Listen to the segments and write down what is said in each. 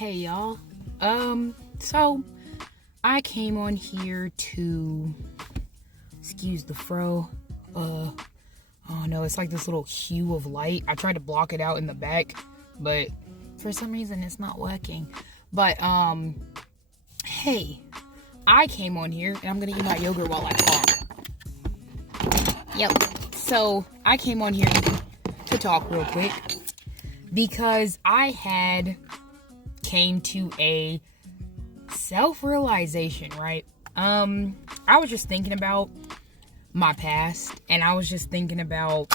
Hey y'all. So I came on here to excuse the fro. Oh no, it's like this little hue of light. I tried to block it out in the back, but for some reason it's not working. But hey, I came on here and I'm gonna eat my yogurt while I talk. Yep. So I came on here to talk real quick because I came to a self-realization, right? I was just thinking about my past, and I was just thinking about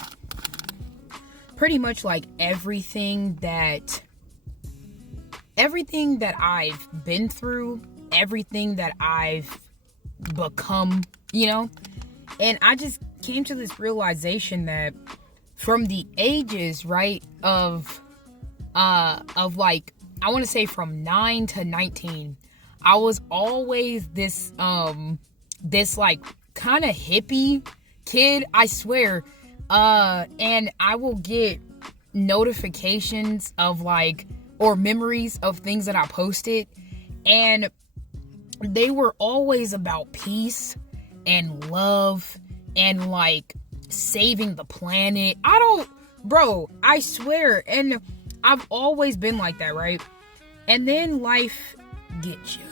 pretty much like everything that I've been through, everything that I've become, and I just came to this realization that from the ages, right, of like, I want to say from 9 to 19, I was always this like kind of hippie kid, I swear. And I will get notifications of like, or memories of things that I posted, and they were always about peace and love and like saving the planet. I swear. And I've always been like that, right? And then life gets you.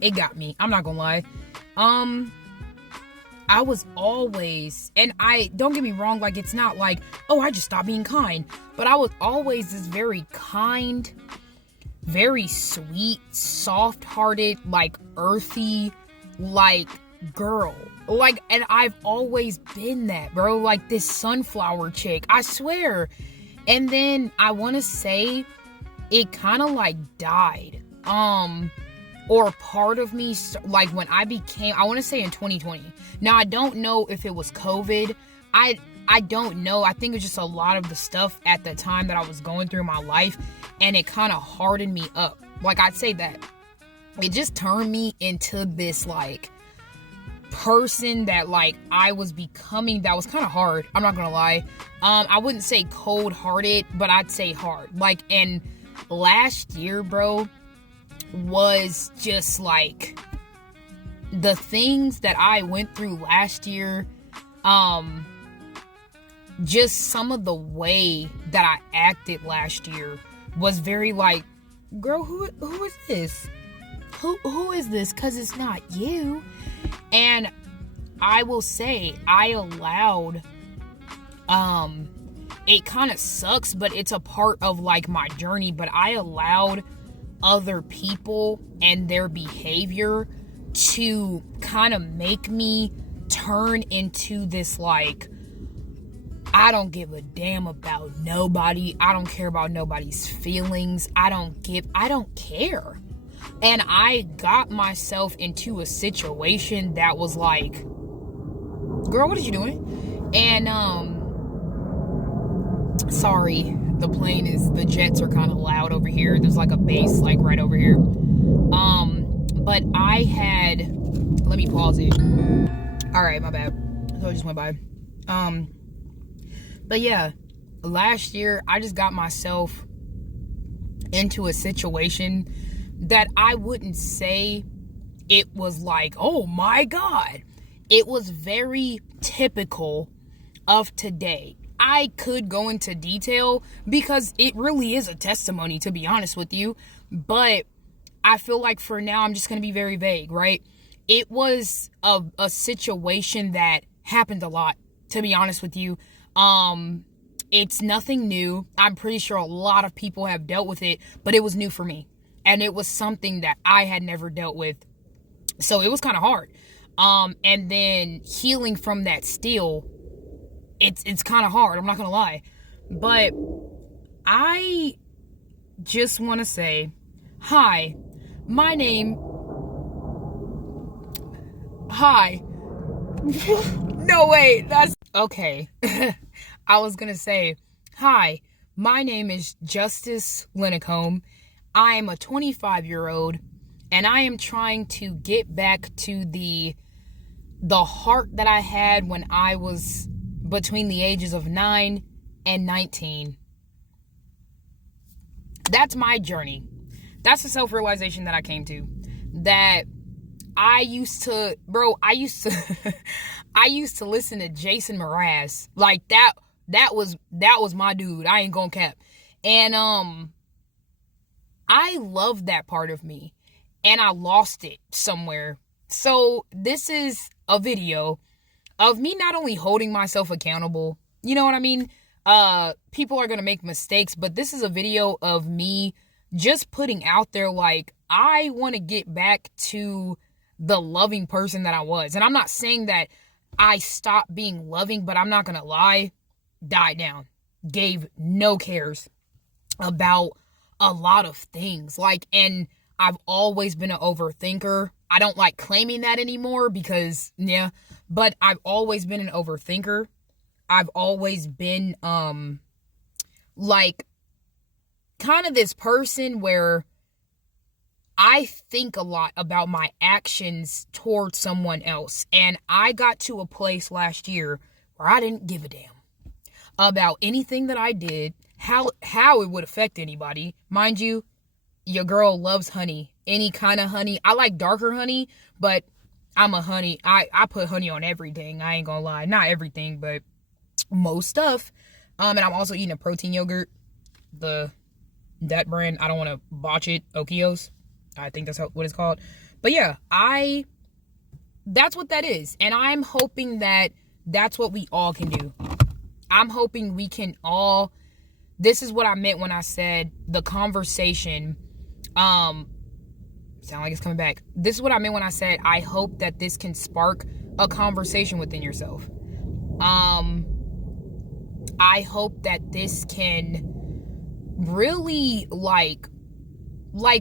It got me. I'm not gonna lie. I was always, and don't get me wrong, like, it's not like, oh, I just stopped being kind. But I was always this very kind, very sweet, soft-hearted, like, earthy, like, girl. Like, and I've always been that, bro. Like, this sunflower chick. I swear. And then I want to say it kind of like died. Or part of me, like when I want to say in 2020. Now, I don't know if it was COVID. I don't know. I think it was just a lot of the stuff at the time that I was going through in my life, and it kind of hardened me up. Like, I'd say that it just turned me into this like person that like I was becoming, that was kind of hard. I'm not gonna lie. I wouldn't say cold-hearted, but I'd say hard. Like, and last year, bro, was just like the things that I went through last year. Just some of the way that I acted last year was very like, girl, who is this? Who is this? 'Cause it's not you. And I will say, I allowed, it kind of sucks, but it's a part of like my journey, but I allowed other people and their behavior to kind of make me turn into this like, I don't give a damn about nobody. I don't care about nobody's feelings. I don't care. And I got myself into a situation that was like, girl, what are you doing? And, sorry, the jets are kind of loud over here. There's like a base like right over here. But let me pause it. All right, my bad. So I just went by. But yeah, last year I just got myself into a situation that I wouldn't say it was like, oh my God. It was very typical of today. I could go into detail because it really is a testimony, to be honest with you. But I feel like for now, I'm just going to be very vague, right? It was a situation that happened a lot, to be honest with you. It's nothing new. I'm pretty sure a lot of people have dealt with it, but it was new for me. And it was something that I had never dealt with. So it was kind of hard. And then healing from that still, it's kind of hard. I'm not going to lie. But I just want to say, hi, my name, hi. No, wait, that's, okay. I was going to say, hi, my name is Justice Linicombe. I am a 25-year-old, and I am trying to get back to the heart that I had when I was between the ages of 9 and 19. That's my journey. That's the self-realization that I came to. That I used to, I used to listen to Jason Mraz. Like that was my dude. I ain't gonna cap. And I love that part of me. And I lost it somewhere. So this is a video of me not only holding myself accountable, you know what I mean? People are gonna make mistakes, but this is a video of me just putting out there, like, I want to get back to the loving person that I was. And I'm not saying that I stopped being loving, but I'm not gonna lie, died down, gave no cares about a lot of things. Like, and I've always been an overthinker. I don't like claiming that anymore because, yeah, but I've always been an overthinker. I've always been, like, kind of this person where I think a lot about my actions towards someone else. And I got to a place last year where I didn't give a damn about anything that I did, how it would affect anybody. Mind you, your girl loves honey, any kind of honey. I like darker honey, but I'm a honey. I put honey on everything. I ain't gonna lie. Not everything, but most stuff. And I'm also eating a protein yogurt. That brand, I don't want to botch it. Okios. I think that's what it's called. But yeah, that's what that is. And I'm hoping that that's what we all can do. I'm hoping we can all, this is what I meant when I said the conversation, sound like it's coming back. This is what I meant when I said, I hope that this can spark a conversation within yourself. I hope that this can really, like,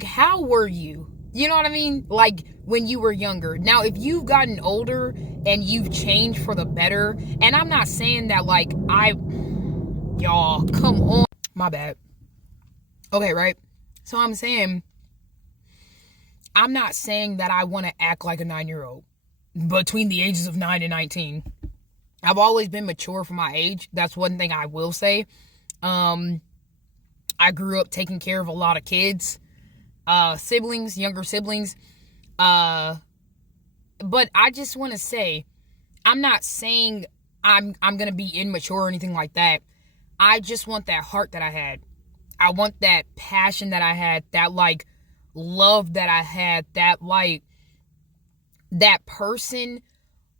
how were you? You know what I mean? Like, when you were younger. Now, if you've gotten older and you've changed for the better, and I'm not saying that, like, y'all, come on. My bad. Okay, right? So I'm saying, I'm not saying that I want to act like a 9-year-old between the ages of 9 and 19. I've always been mature for my age. That's one thing I will say. I grew up taking care of a lot of kids, siblings, younger siblings. But I just want to say, I'm not saying I'm going to be immature or anything like that. I just want that heart that I had. I want that passion that I had, that, like, love that I had, that, like, that person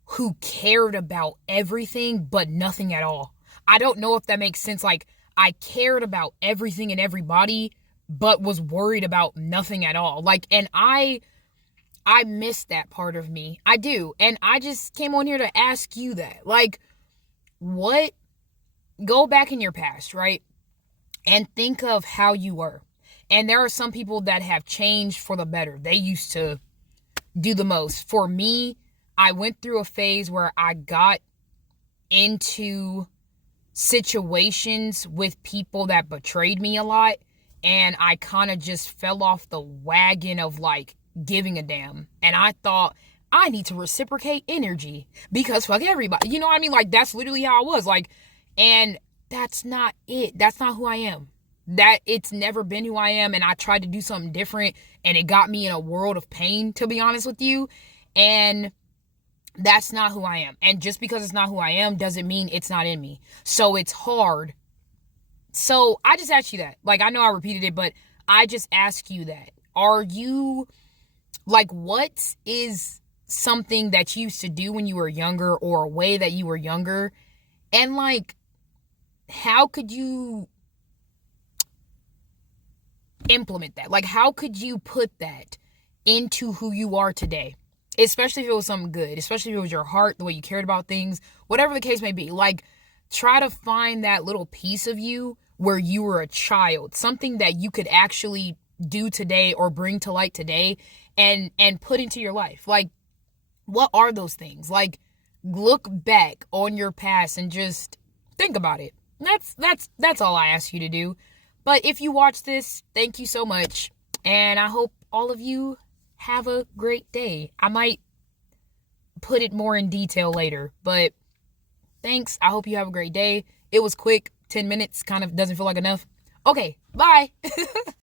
who cared about everything but nothing at all. I don't know if that makes sense. Like, I cared about everything and everybody, but was worried about nothing at all. Like, and I miss that part of me. I do. And I just came on here to ask you that. Like, what? Go back in your past, right? And think of how you were. And there are some people that have changed for the better. They used to do the most. For me, I went through a phase where I got into situations with people that betrayed me a lot, and I kind of just fell off the wagon of, like, giving a damn. And I thought, I need to reciprocate energy because fuck everybody. You know what I mean? Like, that's literally how I was. Like, and that's not it. That's not who I am. That it's never been who I am, and I tried to do something different, and it got me in a world of pain, to be honest with you. And that's not who I am. And just because it's not who I am doesn't mean it's not in me. So it's hard. So I just asked you that. Like, I know I repeated it, but I just ask you that. Are you, like, what is something that you used to do when you were younger, or a way that you were younger? And, like, how could you implement that? Like, how could you put that into who you are today? Especially if it was something good, especially if it was your heart, the way you cared about things, whatever the case may be. Like, try to find that little piece of you where you were a child, something that you could actually do today or bring to light today and put into your life. Like, what are those things? Like, look back on your past and just think about it. That's all I ask you to do. But if you watch this, thank you so much. And I hope all of you have a great day. I might put it more in detail later, but thanks. I hope you have a great day. It was quick. 10 minutes kind of doesn't feel like enough. Okay, bye.